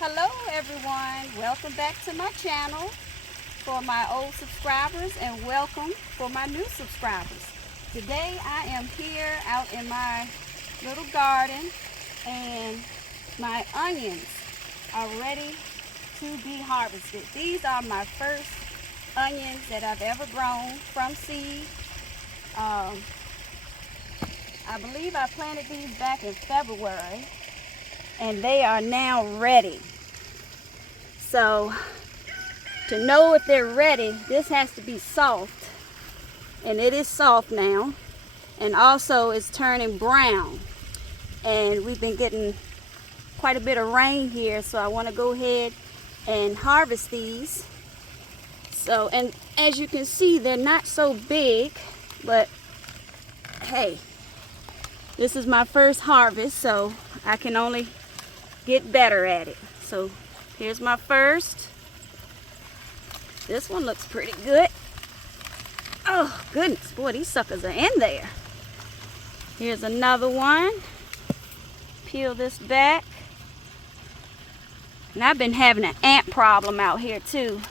Hello everyone, welcome back to my channel for my old subscribers and welcome for my new subscribers. Today I am here out in my little garden and my onions are ready to be harvested. These are my first onions that I've ever grown from seed. I believe I planted these back in February and they are now ready. So to know if they're ready, this has to be soft, and it is soft now, and also it's turning brown, and we've been getting quite a bit of rain here, so I want to go ahead and harvest these. So, and as you can see, they're not so big, but hey, this is my first harvest, so I can only get better at it. So here's my first. This one looks pretty good. Oh goodness, boy, these suckers are in there. Here's another one. Peel this back. And I've been having an ant problem out here too.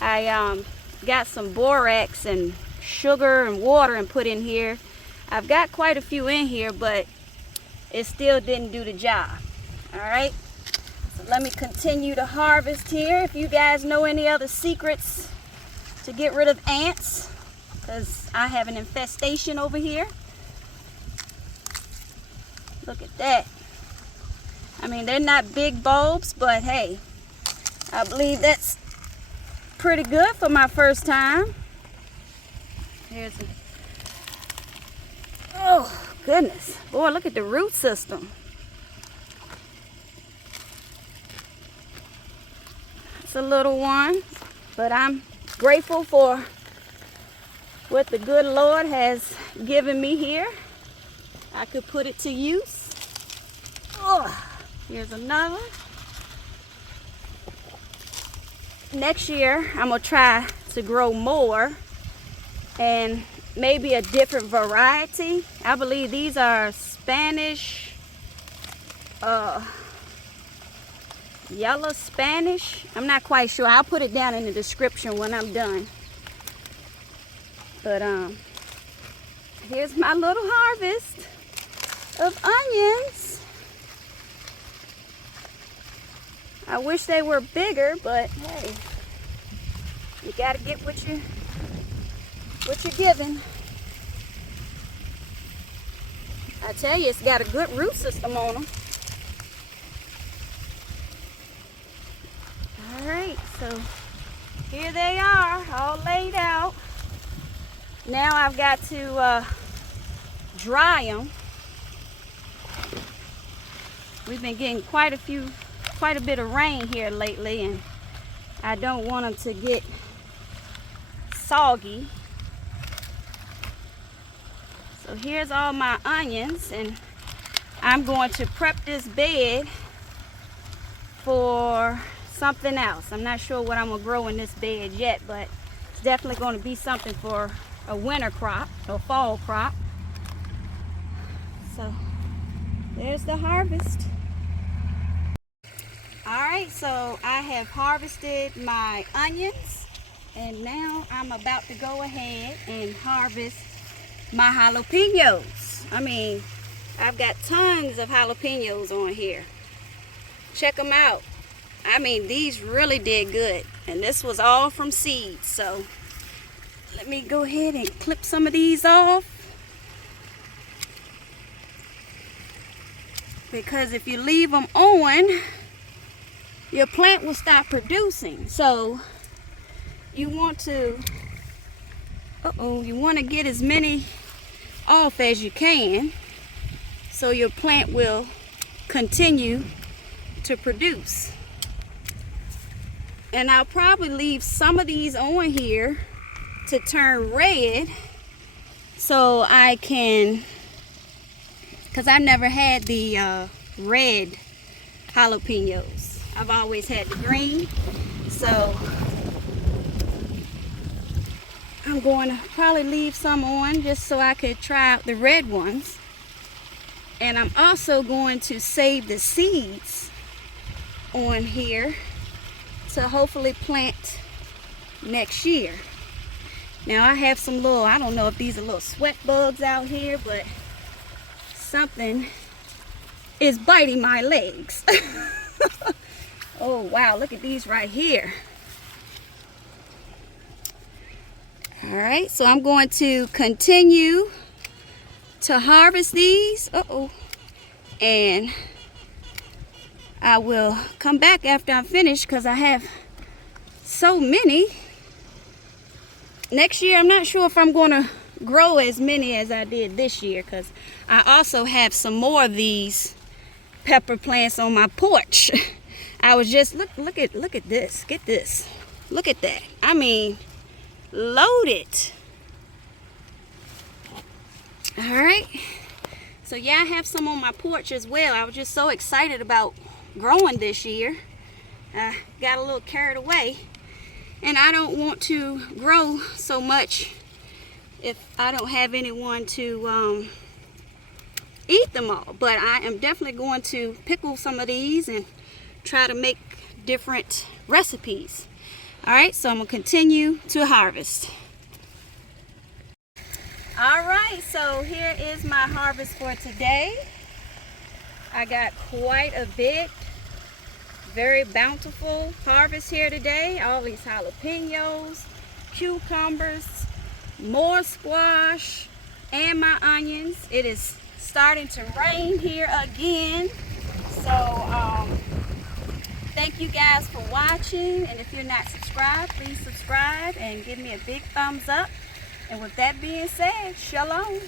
I got some borax and sugar and water and put in here. I've got quite a few in here, but it still didn't do the job. All right, so let me continue to harvest here. If you guys know any other secrets to get rid of ants, because I have an infestation over here. Look at that. I mean, they're not big bulbs, but hey, I believe that's pretty good for my first time. Here's a, oh goodness, boy, look at the root system. It's a little one, but I'm grateful for what the good Lord has given me here. I could put it to use. Oh, here's another. Next year, I'm gonna try to grow more and maybe a different variety. I believe these are Spanish, yellow Spanish. I'm not quite sure. I'll put it down in the description when I'm done. But here's my little harvest of onions. I wish they were bigger, but hey, you gotta get what you're given. I tell you, it's got a good root system on them. All right, so here they are, all laid out. Now I've got to dry them. We've been getting quite a bit of rain here lately, and I don't want them to get soggy. So here's all my onions, and I'm going to prep this bed for something else. I'm not sure what I'm gonna grow in this bed yet, but it's definitely going to be something for a winter crop or fall crop. So there's the harvest. All right, so I have harvested my onions, and now I'm about to go ahead and harvest my jalapeños. I mean, I've got tons of jalapeños on here. Check them out. I mean, these really did good, and this was all from seeds. So let me go ahead and clip some of these off, because if you leave them on, your plant will stop producing. So you want to get as many off as you can, so your plant will continue to produce. And I'll probably leave some of these on here to turn red, so I can, because I've never had the red jalapeños. I've always had the green. So I'm going to probably leave some on just so I could try out the red ones. And I'm also going to save the seeds on here to hopefully plant next year. Now I have some little, I don't know if these are little sweat bugs out here, but something is biting my legs. Oh wow, look at these right here. All right, so I'm going to continue to harvest these. And I will come back after I'm finished because I have so many. Next year, I'm not sure if I'm going to grow as many as I did this year because I also have some more of these pepper plants on my porch. I was just look at this. Get this. Look at that. I mean, loaded. All right. So yeah, I have some on my porch as well. I was just so excited about growing this year. I got a little carried away. And I don't want to grow so much if I don't have anyone to eat them all. But I am definitely going to pickle some of these and try to make different recipes. All right, so I'm going to continue to harvest. All right, so here is my harvest for today. I got quite a bit. Very bountiful harvest here today. All these jalapeños, cucumbers, more squash, and my onions. It is starting to rain here again. So thank you guys for watching. And if you're not subscribed, please subscribe and give me a big thumbs up. And with that being said, shalom.